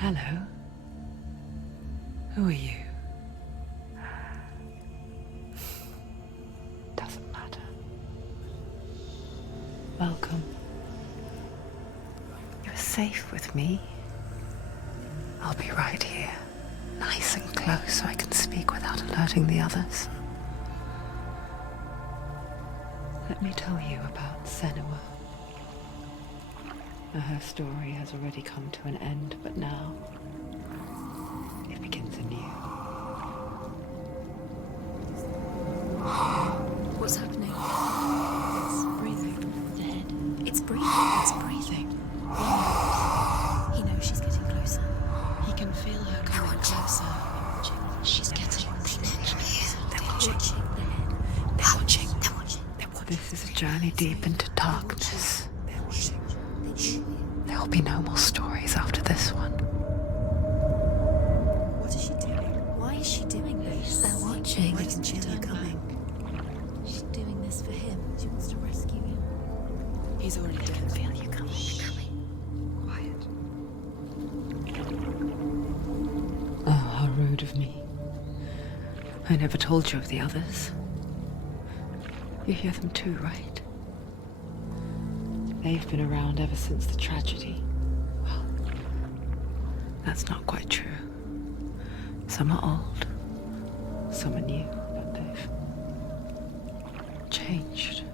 Hello. Who are you? Doesn't matter. Welcome. You're safe with me. I'll be right here, nice and close so I can speak without alerting the others. Let me tell you about Senua. Her story has already come to an end, but now it begins anew. What's happening? It's breathing. The head. It's breathing. It's breathing. He knows she's getting closer. He can feel her coming closer. She's getting closer. They're watching. They're watching. They're watching. They're watching. This is a journey deep into darkness. They're watching. There will be no more stories after this one. What is she doing? Why is she doing this? They're watching. Why doesn't she turn coming? She's doing this for him. She wants to rescue him. He's already dead. I can feel you coming. Quiet. Oh, how rude of me. I never told you of the others. You hear them too, right? They've been around ever since the tragedy. Well, that's not quite true. Some are old, some are new, but they've changed.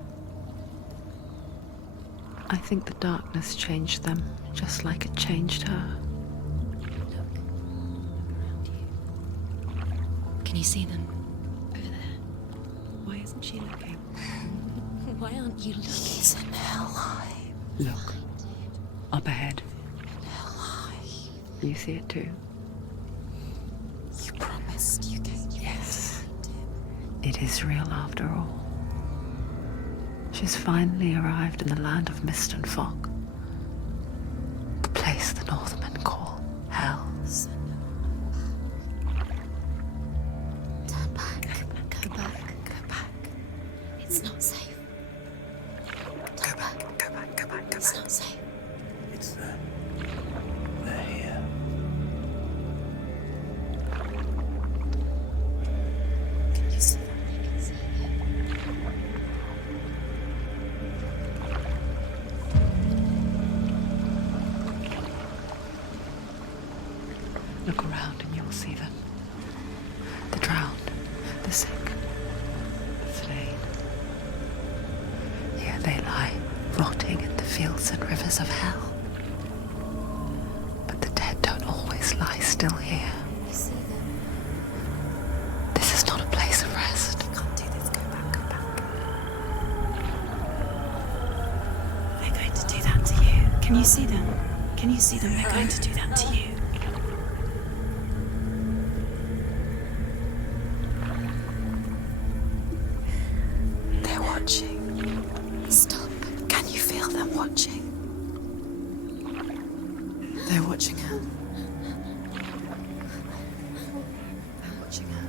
I think the darkness changed them, just like it changed her. Look around you. Can you see them? Over there. Why isn't she looking? Why aren't you looking? He's in hell. Look, up ahead. Hell. You see it too? You promised you gave you. Yes. It is real after all. She's finally arrived in the land of mist and fog. The place the Northmen call Hell. Turn back. Go back. Go back. It's not safe. Go back. It's not safe. It's them. They're here. Can you see them? I can see Look around and you'll see them. The drowned, the sick, the slain. Here they lie, rotting in the fields and rivers of hell. But the dead don't always lie still here. You see them? This is not a place of rest. You can't do this. Go back. Go back. They're going to do that to you. Can you see them? Can you see them? They're going to do that to you. They're watching. Stop. Can you feel them watching? They're watching her. They're watching her.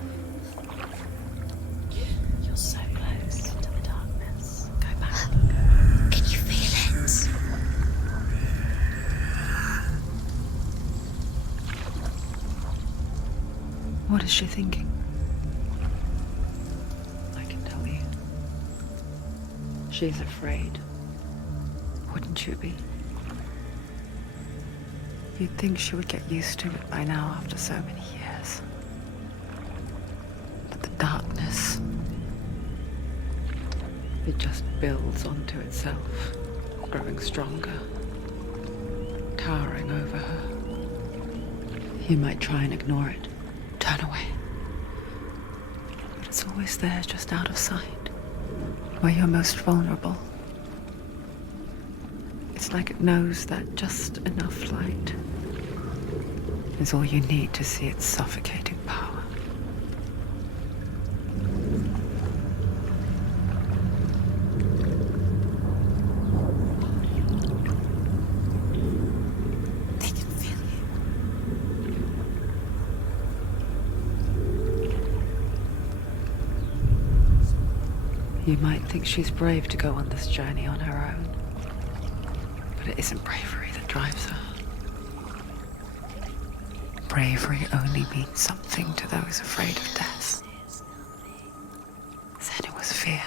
You're so close to the darkness. Go back. Can you feel it? What is she thinking? I can tell you. She's afraid. Wouldn't you be? You'd think she would get used to it by now after so many years. But the darkness, it just builds onto itself, growing stronger, towering over her. You might try and ignore it, turn away. But it's always there, just out of sight, where you're most vulnerable. It's like it knows that just enough light is all you need to see its suffocating power. They can feel you. You might think she's brave to go on this journey on her own, but it isn't bravery that drives her. bravery only means something to those afraid of death. Senua'S fear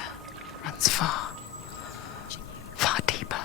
runs far, far deeper.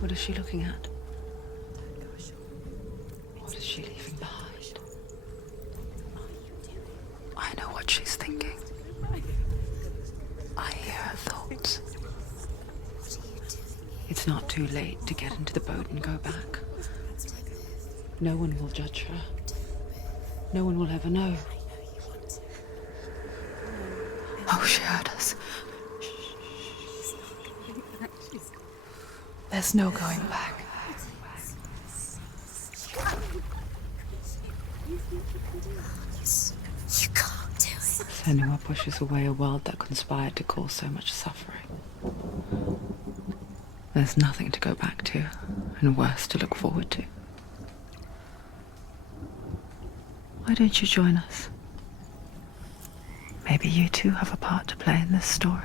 What is she looking at? What is she leaving behind? I know what she's thinking. I hear her thoughts. It's not too late to get into the boat and go back. No one will judge her. No one will ever know. Oh, she heard us. There's no going back. You can't do it. Senua pushes away a world that conspired to cause so much suffering. There's nothing to go back to, and worse to look forward to. Why don't you join us? Maybe you too have a part to play in this story.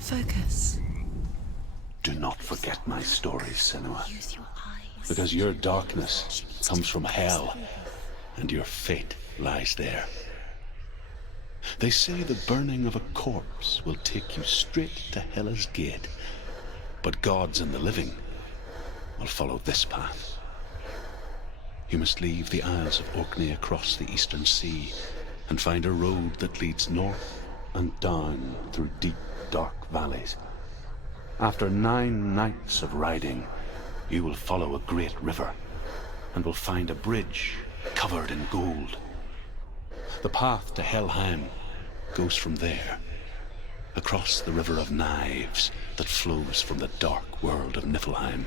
Focus. Do not forget my stories, Senua. Use your eyes. Because your darkness comes from hell, and your fate lies there. They say the burning of a corpse will take you straight to Hela's gate, but gods and the living will follow this path. You must leave the Isles of Orkney across the eastern sea and find a road that leads north and down through deep, dark valleys. After 9 nights of riding, you will follow a great river and will find a bridge covered in gold. The path to Helheim goes from there, across the river of knives that flows from the dark world of Niflheim.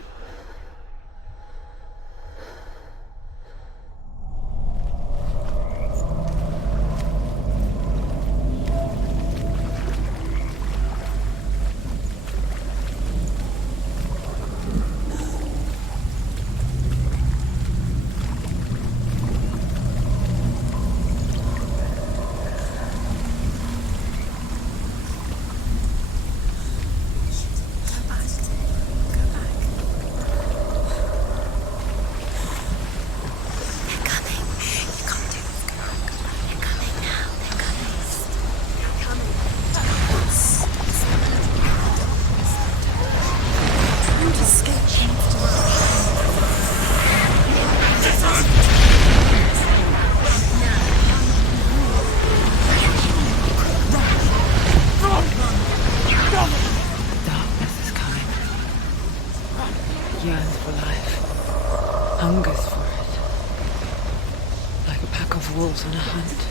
Yearns for life, hungers for it, like a pack of wolves on a hunt.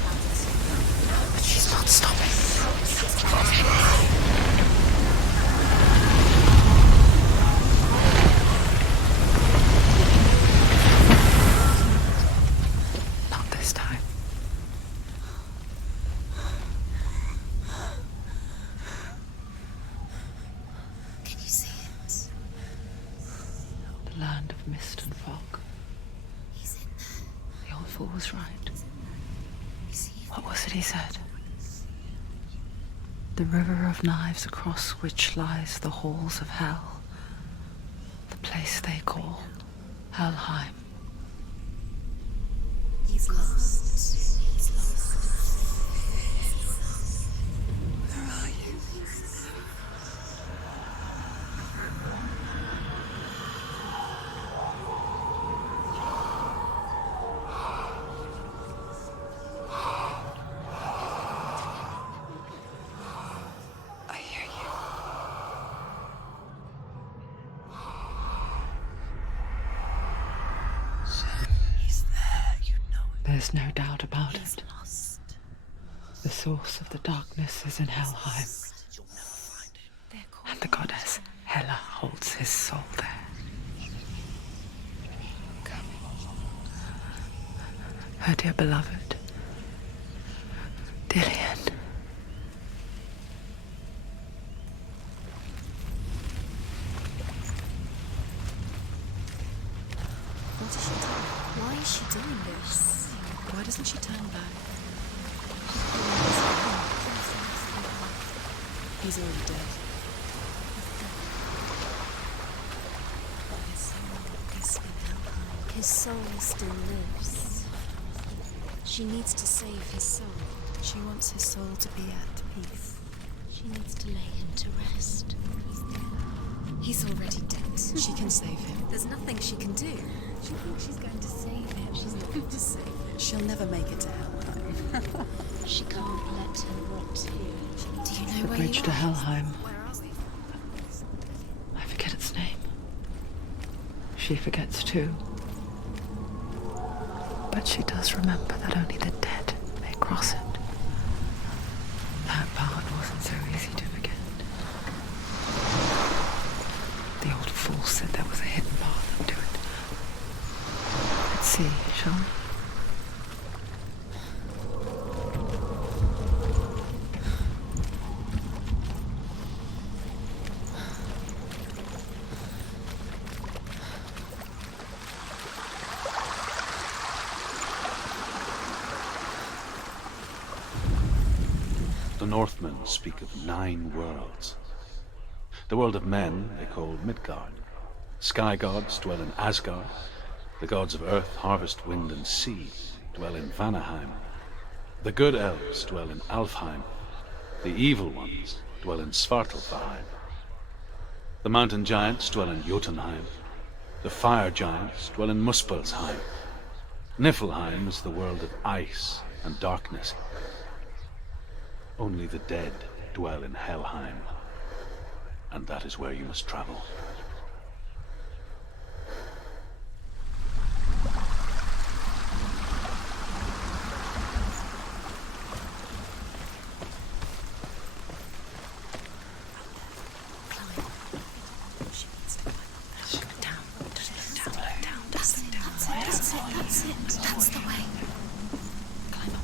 But she's not stopping. Not this time. Can you see it? The land of mist and fog. He's in there. The old fool was right. You see it? What was it he said? The river of knives across which lies the halls of hell. The place they call Helheim. He's lost. He's lost. Where are you? I hear you. There's no doubt about He's it. lost. The source of the darkness is in Helheim, and the goddess Hela holds his soul there. Her dear beloved, Dillion. What is she doing? Why is she doing this? Why doesn't she turn back? He's already dead. His soul still lives. She needs to save his soul. She wants his soul to be at peace. She needs to lay him to rest. He's already dead. She can save him. There's nothing she can do. She thinks she's going to save him. She's not going to save him. She'll never make it to Helheim. She can't let him rot here. Do you know The where bridge you to are? Helheim. Where are we? I forget its name. She forgets too. But she does remember that only the dead may cross it. That part wasn't so easy to forget. The old fool said there was a hidden path up to it. Let's see, shall we? The Northmen speak of 9 worlds. The world of men they call Midgard. Sky gods dwell in Asgard. The gods of earth, harvest, wind, and sea dwell in Vanaheim. The good elves dwell in Alfheim. The evil ones dwell in Svartalfheim. The mountain giants dwell in Jotunheim. The fire giants dwell in Muspelheim. Niflheim is the world of ice and darkness. Only the dead dwell in Helheim, and that is where you must travel. That's the way. Climb up.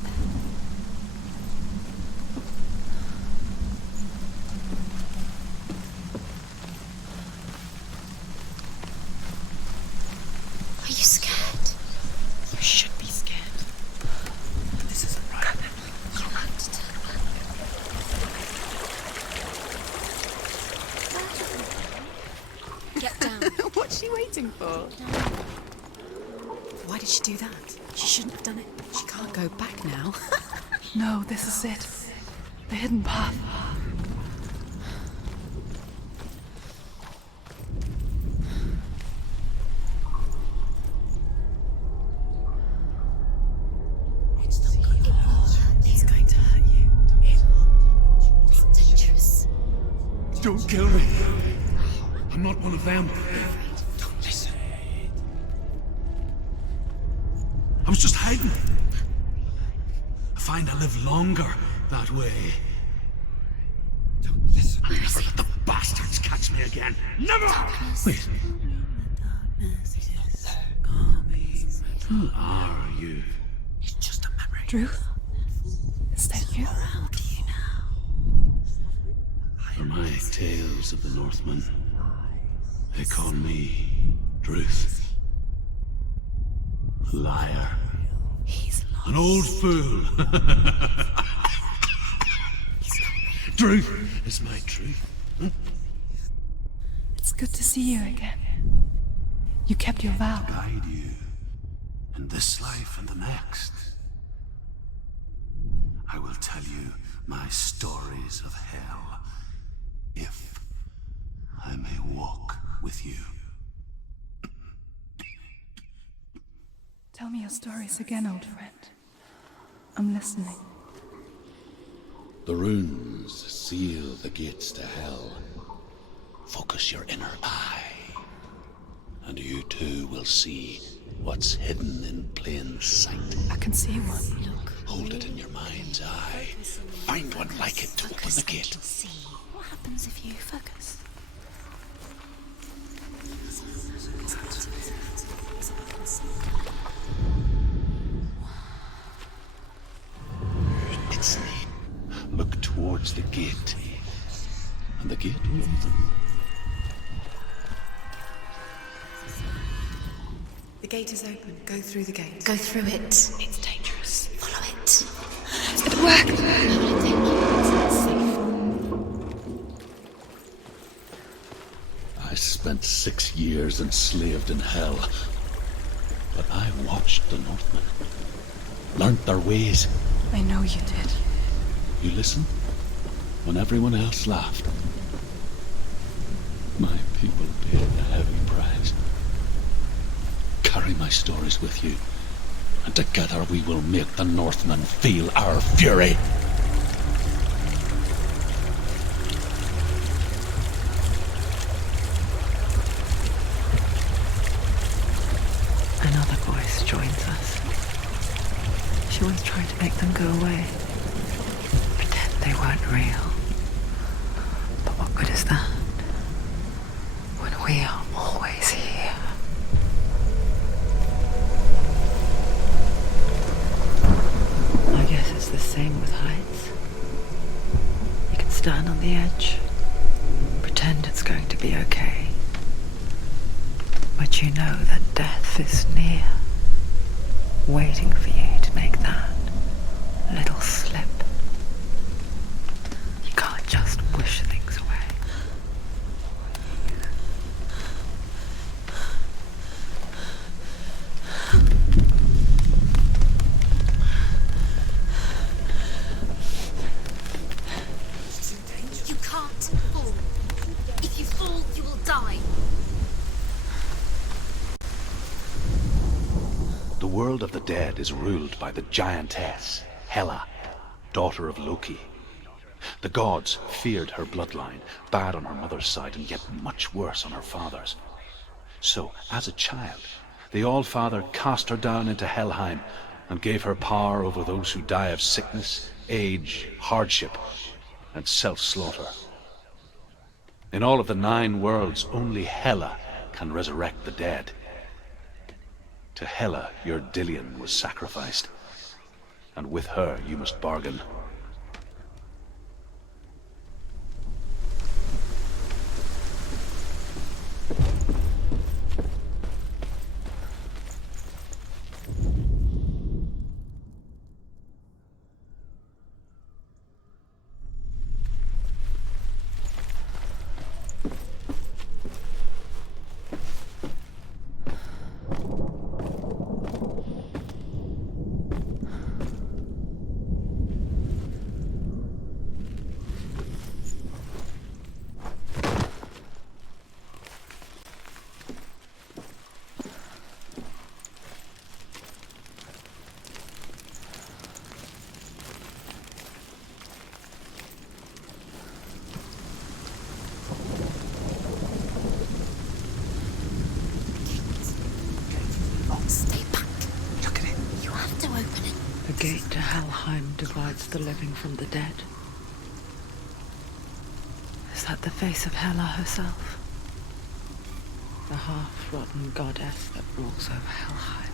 Are you scared? You should be scared. This isn't right. You have to turn back. Get down. What's she waiting for? Why did she do that? She shouldn't have done it. She can't go back now. No, this is it. The hidden path. It's going to hurt you. It's dangerous. Don't kill me. I'm not one of them. Don't listen. I was just hiding. I find I live longer that way. Don't listen. I'll never let the bastards catch me again. Never! Wait, who are you? It's just a memory. Druth? Is that you? Around you now. For my tales of the Northmen, they call me Druth. Liar. He's lost. An old fool. Druth is my truth. It's good to see you again. You kept your vow. Guide you in this life and the next. I will tell you my stories of hell, if I may walk with you. Tell me your stories again, old friend. I'm listening. The runes seal the gates to hell. Focus your inner eye, and you too will see what's hidden in plain sight. I can see one. Look. Hold it in your mind's eye. Find one like it to open the gate. You'll see. What happens if you focus? It's neat. Look towards the gate, and the gate will open. The gate is open. Go through the gate. Go through it. It's dangerous. Follow it. It's gonna work. I spent 6 years enslaved in hell, but I watched the Northmen, learnt their ways. I know you did. You listen when everyone else laughed. My people paid a heavy price. Carry my stories with you, and together we will make the Northmen feel our fury. Another voice joins us. She always tried to make them go away. Pretend they weren't real. But what good is that? When we are always here. I guess it's the same with heights. You can stand on the edge, pretend it's going to be okay. But you know that death is near, waiting for you to make that little slip. You can't just wish things away. You can't fall. If you fall, you will die. The world of the dead is ruled by the giantess, Hela, daughter of Loki. The gods feared her bloodline, bad on her mother's side and yet much worse on her father's. So, as a child, the All-Father cast her down into Helheim and gave her power over those who die of sickness, age, hardship, and self-slaughter. In all of the 9 worlds, only Hela can resurrect the dead. To Hela, your Dillion was sacrificed, and with her you must bargain. Stay back. Look at it. You have to open it. The gate to Helheim divides the living from the dead. Is that the face of Hela herself? The half-rotten goddess that rules over Helheim.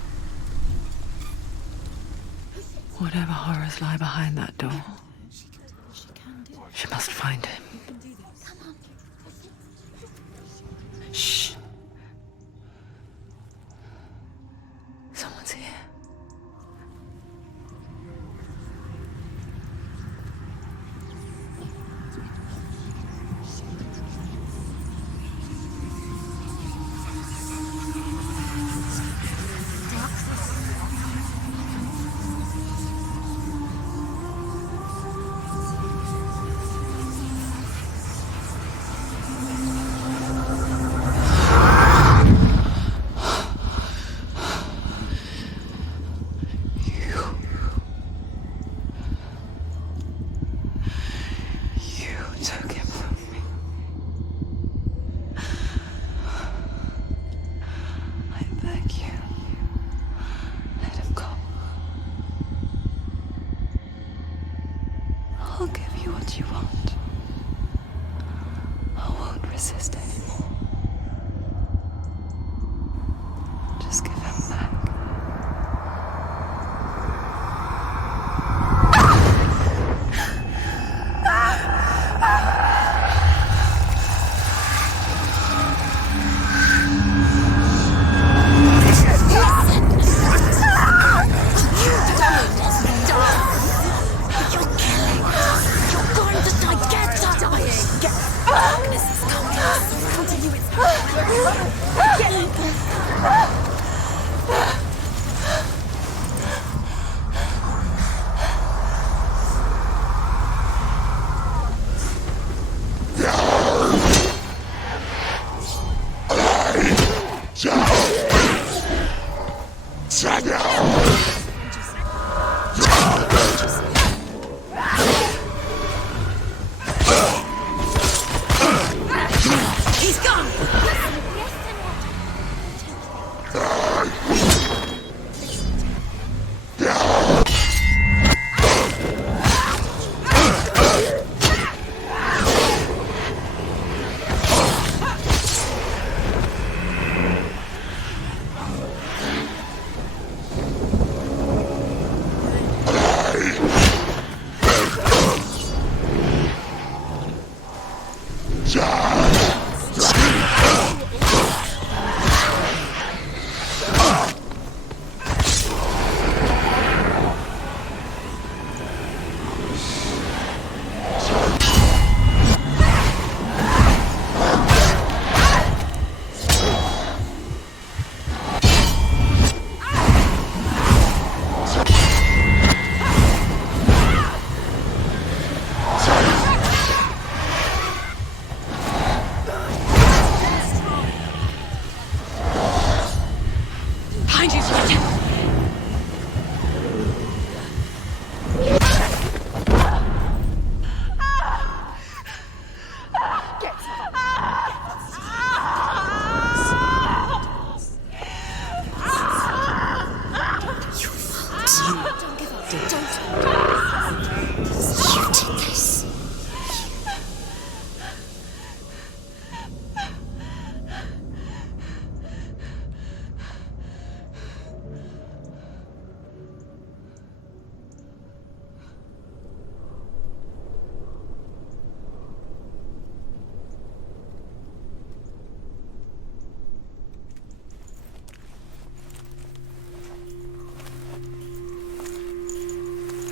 Whatever horrors lie behind that door, she must find him. Shh. Someone's here. He's gone!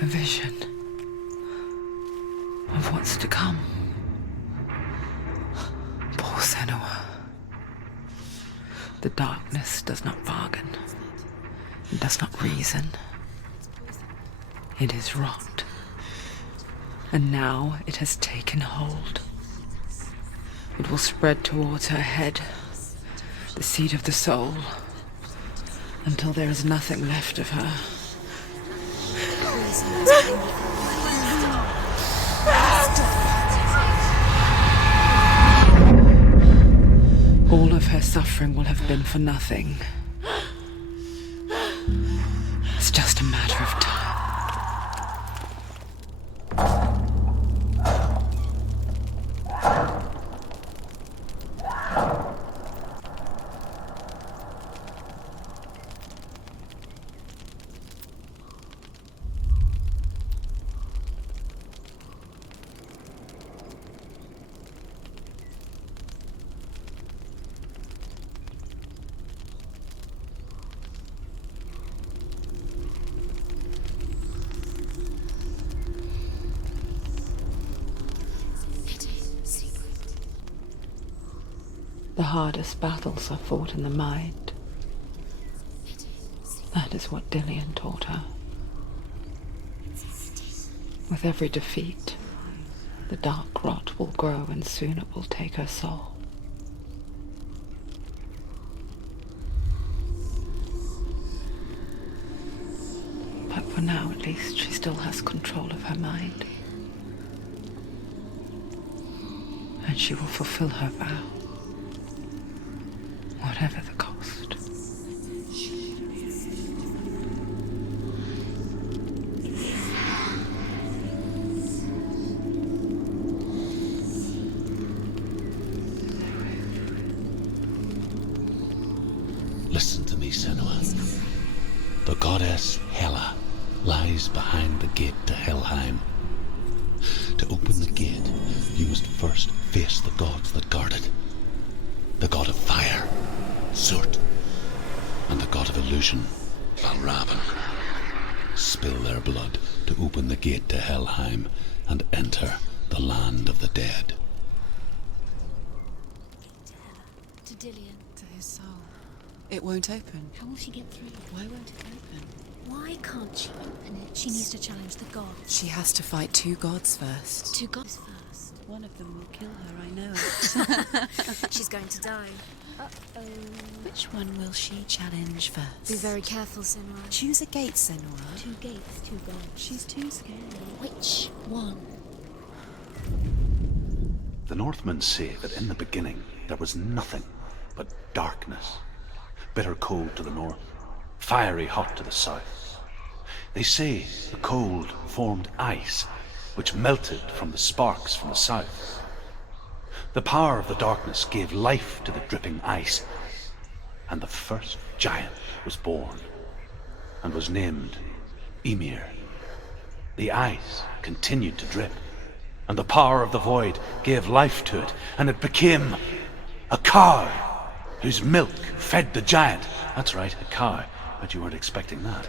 A vision of what's to come. Poor Senua. The darkness does not bargain. It does not reason. It is rot. And now it has taken hold. It will spread towards her head, the seat of the soul, until there is nothing left of her. All of her suffering will have been for nothing. It's just a matter of time. The hardest battles are fought in the mind. That is what Dillion taught her. With every defeat, the dark rot will grow and soon it will take her soul. But for now, at least, she still has control of her mind. And she will fulfill her vow. Whatever the cost. Listen to me, Senua. The goddess Hela lies behind the gate to Helheim. To open the gate, you must first face the gods that guard it. The god of fire, Surt, and the god of illusion, Valravan. Spill their blood to open the gate to Helheim and enter the land of the dead. To Dillion. To his soul. It won't open. How will she get through? Why won't it open? Why can't she open it? She needs to challenge the gods. She has to fight two gods first. Two gods first. One of them will kill her, I know it. She's going to die. Which one will she challenge first? Be very careful, Senua. Choose a gate, Senua. 2 gates, 2 gods. She's too scared. Which one? The Northmen say that in the beginning there was nothing but darkness. Bitter cold to the north, fiery hot to the south. They say the cold formed ice, which melted from the sparks from the south. The power of the darkness gave life to the dripping ice, and the first giant was born, and was named Ymir. The ice continued to drip, and the power of the void gave life to it, and it became a cow, whose milk fed the giant. That's right, a cow, but you weren't expecting that.